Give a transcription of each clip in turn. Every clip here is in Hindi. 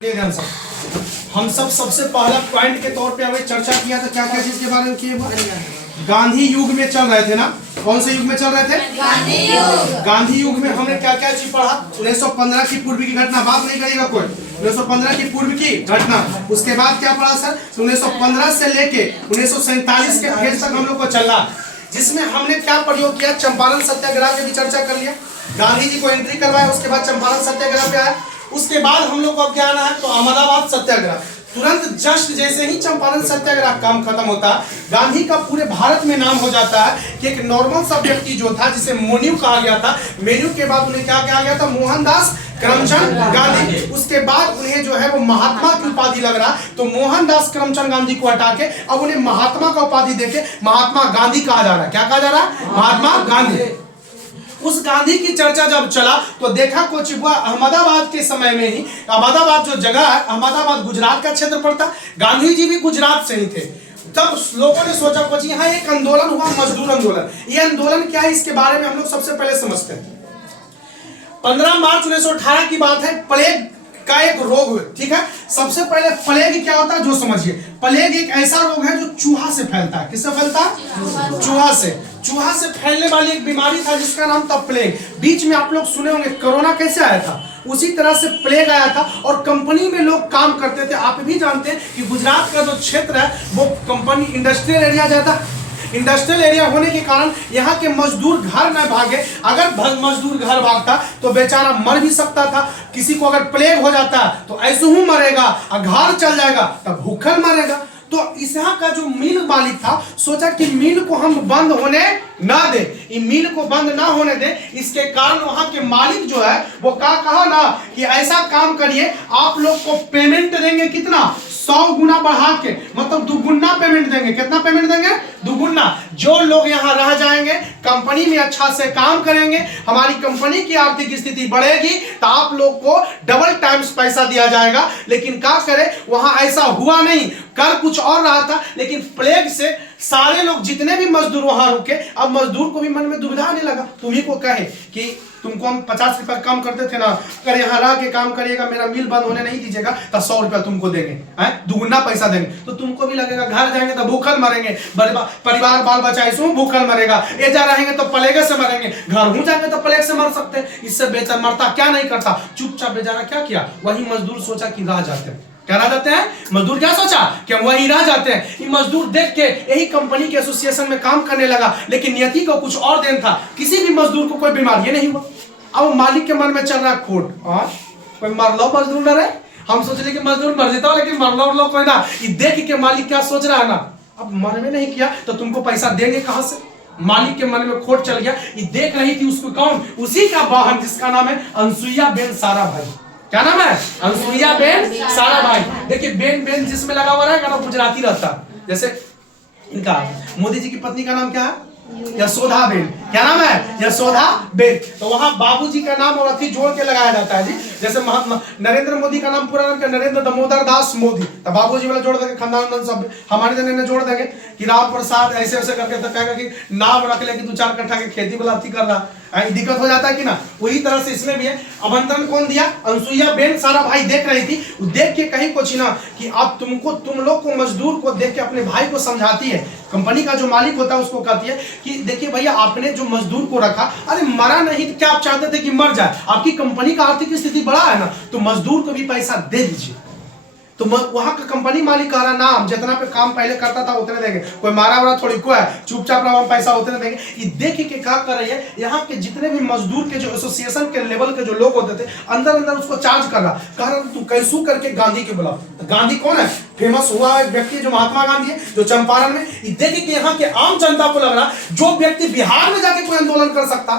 हम सबसे पहला पॉइंट के तौर पे हमें चर्चा किया था क्या क्या चीज के बारे में किए गांधी युग में चल रहे थे ना। कौन से युग में चल रहे थे? गांधी युग में हमने क्या क्या चीज पढ़ा? 1915 की पूर्व की घटना, बात नहीं करेगा कोई। 1915 की पूर्व की घटना, उसके बाद क्या पढ़ा सर? 1915 से लेके 1947 के फेज तक हम लोग को चलना, जिसमें हमने क्या प्रयोग किया? चंपारण सत्याग्रह की भी चर्चा कर लिया। गांधी जी को एंट्री करवाया, उसके बाद चंपारण सत्याग्रह पे आया। उसके बाद हम लोग को अब क्या आना है? तो अहमदाबाद सत्याग्रह। तुरंत जस्ट जैसे ही चंपारण सत्याग्रह काम खत्म होता, गांधी का पूरे भारत में नाम हो जाता है कि एक नॉर्मल सा व्यक्ति जो था, जिसे मोन्यू कहा गया था, मेन्यू के बाद उन्हें क्या कहा गया था? मोहनदास करमचंद गांधी। उसके बाद उन्हें जो है वो महात्मा की उपाधि लग रहा, तो मोहनदास करमचंद गांधी को हटा के अब उन्हें महात्मा का उपाधि देके महात्मा गांधी कहा जा रहा है। क्या कहा जा रहा है? महात्मा गांधी। उस गांधी की चर्चा जब चला तो देखा कुछ हुआ। अहमदाबाद के समय में ही, अहमदाबाद जो जगह है, अहमदाबाद गुजरात का क्षेत्र पड़ता, गांधी जी भी गुजरात से ही थे। तब लोगों ने सोचा कुछ यहाँ एक आंदोलन हुआ, मजदूर आंदोलन। ये आंदोलन क्या है, इसके बारे में हम लोग सबसे पहले समझते हैं। 15 मार्च 1918 की बात है। प्लेग का एक रोग हुआ, ठीक है। सबसे पहले प्लेग क्या होता है जो समझिए। प्लेग एक ऐसा रोग है जो चूहा से फैलता है। किससे फैलता है? चूहा से। चूहा से फैलने वाली एक बीमारी था जिसका नाम था प्लेग। बीच में आप लोग सुने होंगे कोरोना कैसे आया था, उसी तरह से प्लेग आया था। और कंपनी में लोग काम करते थे। आप भी जानते हैं कि गुजरात का जो क्षेत्र है वो कंपनी इंडस्ट्रियल एरिया जाता। इंडस्ट्रियल एरिया होने के कारण यहाँ के मजदूर घर न भागे। अगर मजदूर घर भागता तो बेचारा मर भी सकता था। किसी को अगर प्लेग हो जाता तो ऐसे ही मरेगा, और घर चल जाएगा तब भूखल मरेगा। तो इस यहाँ का जो मिल मालिक था सोचा कि मिल को हम बंद होने ना दे, इन मिल को बंद ना होने दे। इसके कारण वहां के मालिक जो है वो कहा ना कि ऐसा काम करिए, आप लोग को पेमेंट देंगे कितना? 100 गुना बढ़ा के, मतलब दुगुना पेमेंट देंगे। कितना पेमेंट देंगे? दुगुना। जो लोग यहाँ रह जाएंगे, कंपनी में अच्छा से काम करेंगे, हमारी कंपनी की आर्थिक स्थिति बढ़ेगी, तो आप लोग को डबल टाइम्स पैसा दिया जाएगा। लेकिन क्या करे, वहां ऐसा हुआ नहीं। कर कुछ और रहा था, लेकिन प्लेग से सारे लोग, जितने भी मजदूर वहां रुके, अब मजदूर को भी मन में दुविधा आने लगा। तुम्ही को कहे कि तुमको हम 50 रुपया काम करते थे ना, अगर यहाँ रह के काम करिएगा, मेरा मिल बंद होने नहीं दीजिएगा, तो 100 रुपया तुमको देंगे, दुगुना पैसा देंगे। तो तुमको भी लगेगा घर जाएंगे तो भूखल मरेंगे, परिवार बाल बच्चा इसमें भूखल मरेगा, एजा रहेंगे तो प्लेग से मरेंगे, घर हूं जाएंगे तो प्लेग से मर सकते हैं। इससे बेहतर मरता क्या नहीं करता, चुपचाप बेचारा क्या किया, वही मजदूर सोचा कि रह जाते हैं। क्या रह जाते हैं? मजदूर क्या सोचा कि वही रह जाते हैं। ये मजदूर देख के यही कंपनी के एसोसिएशन में काम करने लगा, लेकिन नियति को कुछ और देन था। किसी भी मजदूर को कोई बीमारी नहीं हुआ। अब मालिक के मन में चल रहा खोट, कोई मरलो मजदूर न रहे। हम सोच रहे कि मजदूर मर जाता, लेकिन मरलो कोई ना। ये देख के मालिक क्या सोच रहा है ना, अब मर में नहीं किया तो तुमको पैसा देंगे कहां से? मालिक के मन में खोट चल गया। ये देख रही थी उसको कौन? उसी का वाहन जिसका नाम है अनसुईया बेन साराभाई। क्या नाम है? अनसुईया बेन साराभाई। देखिए बेन जिसमें लगा हुआ रहेगा ना, गुजराती रहता। जैसे इनका मोदी जी की पत्नी का नाम क्या है? यशोदा बेन। क्या नाम है? यशोदा बेन। तो वहां बाबूजी का नाम और अथी जोड़ के लगाया जाता है जी। जैसे नरेंद्र मोदी का नाम पूरा नाम क्या? नरेंद्र दामोदर दास मोदी। तो बाबूजी वाला जोड़ देंगे, खानदान सब हमारे जने ने जोड़ देंगे कि राम प्रसाद ऐसे ऐसे करके, तो कहेगा कि नाम रख ले कि 2-4 कट्ठा के खेती वाला अथी कर रहा है, दिक्कत हो जाता है कि ना। वही तरह से इसमें भी है। आमंत्रण कौन दिया? अनसुईया बेन साराभाई देख रही थी। देख के कहीं कुछ ना कि अब तुम लोग को, मजदूर को देख के अपने भाई को समझाती है। कंपनी का जो मालिक होता है उसको कहती है कि देखिए भैया, आपने जो मजदूर को रखा, अरे मरा नहीं, क्या आप चाहते थे कि मर जाए? आपकी कंपनी का आर्थिक स्थिति बड़ा है ना, तो मजदूर को भी पैसा दे दीजिए। तो वहां का कंपनी मालिक कह रहा ना, हम जितना पे काम पहले करता था उतने देंगे, कोई मारा वारा थोड़ी को है, चुपचाप रहो, हम पैसा उतने देंगे। ये देख के क्या कर रही है, यहाँ के जितने भी मजदूर के जो एसोसिएशन के लेवल के जो लोग होते थे, अंदर अंदर उसको चार्ज कर रहा, कह रहा तू कैसू करके गांधी के बुलाओ। गांधी कौन है? फेमस हुआ है व्यक्ति जो महात्मा गांधी है, जो चंपारण में। देख के यहाँ के आम जनता को लग रहा, जो व्यक्ति बिहार में जाके कोई आंदोलन कर सकता,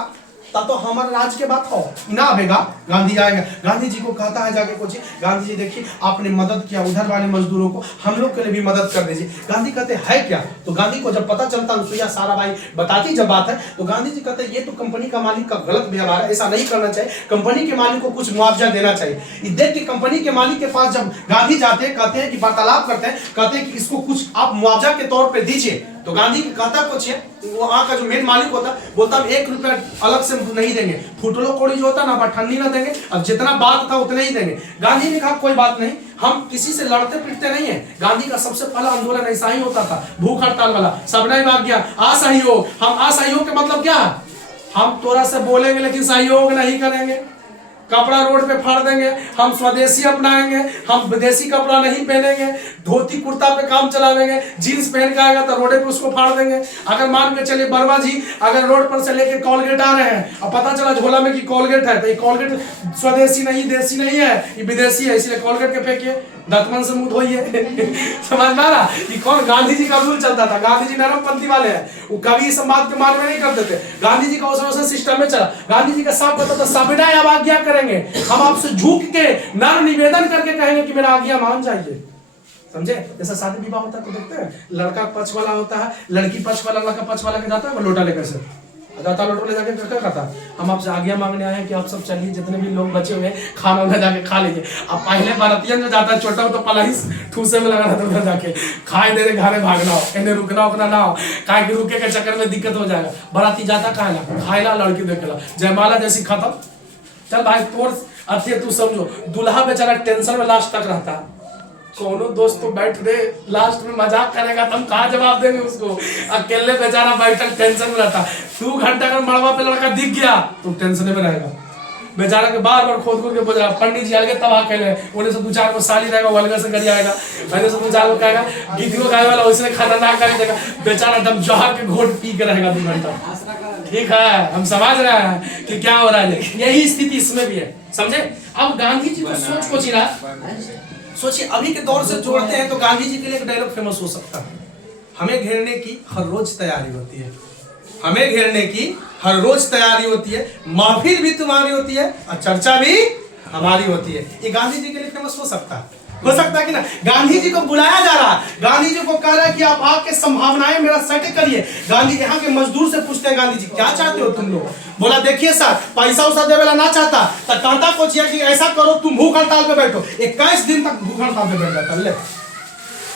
तब तो हमारे राज्य के बात हो ना आवेगा, गांधी आएगा। गांधी जी को कहता है जाके कुछ, गांधी जी देखिए आपने मदद किया उधर वाले मजदूरों को, हम लोग के लिए भी मदद कर दीजिए। गांधी कहते है क्या? तो गांधी को जब पता चलता, अनसुईया साराभाई बताती जब बात है, तो गांधी जी कहते हैं ये तो कंपनी का मालिक का गलत व्यवहार है, ऐसा नहीं करना चाहिए, कंपनी के मालिक को कुछ मुआवजा देना चाहिए। देख के कंपनी के मालिक के पास जब गांधी जाते हैं, कहते हैं कि वार्तालाप करते हैं, कहते हैं कि इसको कुछ आप मुआवजा के तौर पर दीजिए। तो गांधी कहता कुछ है, वहां का जो मेन मालिक होता बोलता हम 1 रुपया अलग से नहीं देंगे, फुटलो कोड़ी जो होता ना बठन्नी ना देंगे, अब जितना बात था उतना ही देंगे। गांधी ने कहा कोई बात नहीं, हम किसी से लड़ते पिटते नहीं है। गांधी का सबसे पहला आंदोलन ऐसा ही होता था, भूख हड़ताल वाला, सबने भाग गया असहयोग। हम असहयोग के मतलब क्या है, हम तोरा से बोलेंगे लेकिन सहयोग नहीं करेंगे, कपड़ा रोड पे फाड़ देंगे, हम स्वदेशी अपनाएंगे, हम विदेशी कपड़ा नहीं पहनेंगे, धोती कुर्ता पे काम चलावेंगे, जीन्स पहन के आएगा तो रोडे पे उसको फाड़ देंगे। अगर मान के चलिए वर्मा जी अगर रोड पर से लेके कोलगेट आ रहे हैं और पता चला झोला में कि कोलगेट है, तो ये कोलगेट स्वदेशी नहीं देसी नहीं है, ये विदेशी है, इसलिए कोलगेट के फेंकिए, दतमन से मुंह धोइए। समझ में आ रहा कि कौन गांधी जी का रूल चलता था। गांधी जी नरमपंथी वाले हैं, वो कभी इस बात के मान में नहीं करते थे। गांधी जी का उस सिस्टम में चला। गांधी जी का साफ कहता था सविनय अवज्ञा करेंगे, हम आपसे झुक के नर निवेदन करके कहेंगे कि मेरा आज्ञा मान जाइए। समझे? जैसा शादी विवाह होता है तो देखते हैं, लड़का पक्ष वाला होता है, लड़की पक्ष वाला, लड़का पक्ष वाला के जाता है लोटा लेकर से जाता, लोटो ले जाके क्या कहता, हम आपसे आज्ञा मांगने आए हैं कि आप सब चलिए, जितने भी लोग बचे हुए खाना उधर जाके खा लीजिए। अब पहले भारतीयन जो जाता है छोटा हो तो पलाइस ठूसे में लगा रहता उधर जाके खाए दे घरे भागना हो, इन्हें रुकना उकना ना हो, काहे कि रुके के चक्कर में दिक्कत हो जाएगा। बाराती जाता खाएला खाएला लड़की देखेला, जयमाला जैसी खत्म, चल भाई तोर अच्छे तू समझो। दूल्हा बेचारा टेंशन में लास्ट तक रहता है, कोनो दोस्त तो बैठ दे लास्ट में मजाक करेगा तो हम कहाँ जवाब देंगे उसको, अकेले बेचारा बैठा टेंशन में रहता। 2 घंटा अगर मड़वा पे लड़का दिख गया तो टेंशन में रहेगा बेचारा के, बार बार खोद खोद के बोल रहा। पंडित जी अलगे तबाह कैले, उन्हें से 2-4 को साली रहेगा, अलग से करी आएगा, मैंने से 2-4 को कहेगा गीतियों गाए वाला उसने खाना ना कर देगा, बेचारा एकदम जहर के घोट पी के रहेगा 2 घंटा। ठीक है, हम समझ रहे हैं कि क्या हो रहा है, यही स्थिति इसमें भी है। समझे? अब गांधी जी को सोच को चिरा, सोचिए अभी के दौर से जोड़ते हैं तो गांधी जी के लिए एक डायलॉग फेमस हो सकता है, हमें घेरने की हर रोज तैयारी होती है, हमें घेरने की हर रोज तैयारी होती है, महफिल भी तुम्हारी होती है और चर्चा भी हमारी होती है। ये गांधी जी के लिए फेमस हो सकता है कि ना? गांधी जी को बुलाया जा रहा है, गांधी जी को कह रहा है कि आप आके संभावनाएं मेरा सेट करिए। गांधी यहाँ के मजदूर से पूछते हैं गांधी जी क्या चाहते हो तुम लोग? बोला देखिए सर, पैसा उसा दे वाला ना चाहता तो कहता कुछ कि ऐसा करो तुम भूख हड़ताल पे बैठो। 21 दिन तक भूख हड़ताल पे बैठ जाता, ले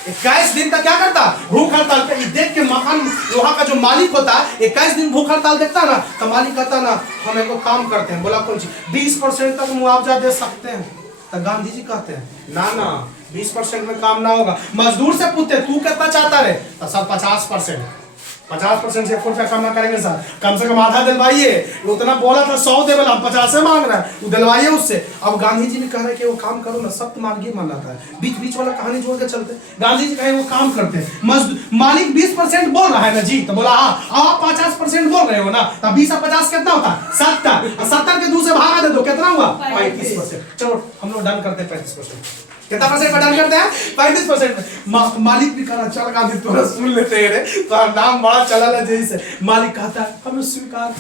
21 दिन तक क्या करता, भूख हड़ताल पे। देख के मकान वहां का जो मालिक होता है 21 दिन भूख हड़ताल देखता ना तो मालिक कहता ना हम एक काम करते हैं। बोला कौन चीज? 20% तक मुआवजा दे सकते हैं। तो गांधी जी कहते हैं ना 20% में काम ना होगा। मजदूर से पूछते तू कितना चाहता है? तो सर 50% से 1 रुपया कम ना करेंगे सर, कम से कम आधा दिलवाइए। उतना बोला था 100 दे वाला, 50 मांग रहा है, दिलवाइए उससे। अब गांधी जी भी कह रहे हैं कि वो काम करो ना, सब तुम्हारे मान लाता है, बीच बीच वाला कहानी जोड़ के चलते। गांधी जी कहे वो काम करते हैं, मालिक 20% बोल रहा है ना जी, तो बोला हाँ आप 50% बोल रहे हो ना, तो 20 और 50 कितना होता है? 70 के 2 से भागा दे दो, कितना हुआ? 35%। चलो हम लोग डन करते हैं 35%। कितना परसेंट में डन करते हैं? 35%। मालिक भी कहा चल गांधी थोड़ा सुन लेते हैं रे, तो नाम बड़ा चला है जैसे। मालिक कहता है हमें स्वीकार,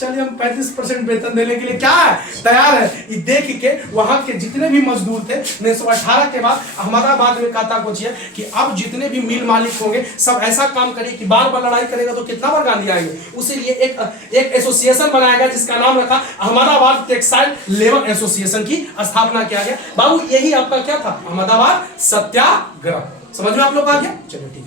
चलिए हम 35% वेतन देने के लिए क्या है तैयार है। ये देख के वहां के जितने भी मजदूर थे 1918 के बाद अहमदाबाद में कहता कुछ है कि अब जितने भी मिल मालिक होंगे सब ऐसा काम करिए कि बार बार लड़ाई करेगा तो कितना बार गांधी आएंगे। उसी लिए एक एसोसिएशन बनाया गया जिसका नाम रखा अहमदाबाद टेक्सटाइल लेबर एसोसिएशन की स्थापना किया गया। बाबू यही आपका क्या था? अहमदाबाद सत्याग्रह। समझ में आप लोग आ गया? चलिए ठीक।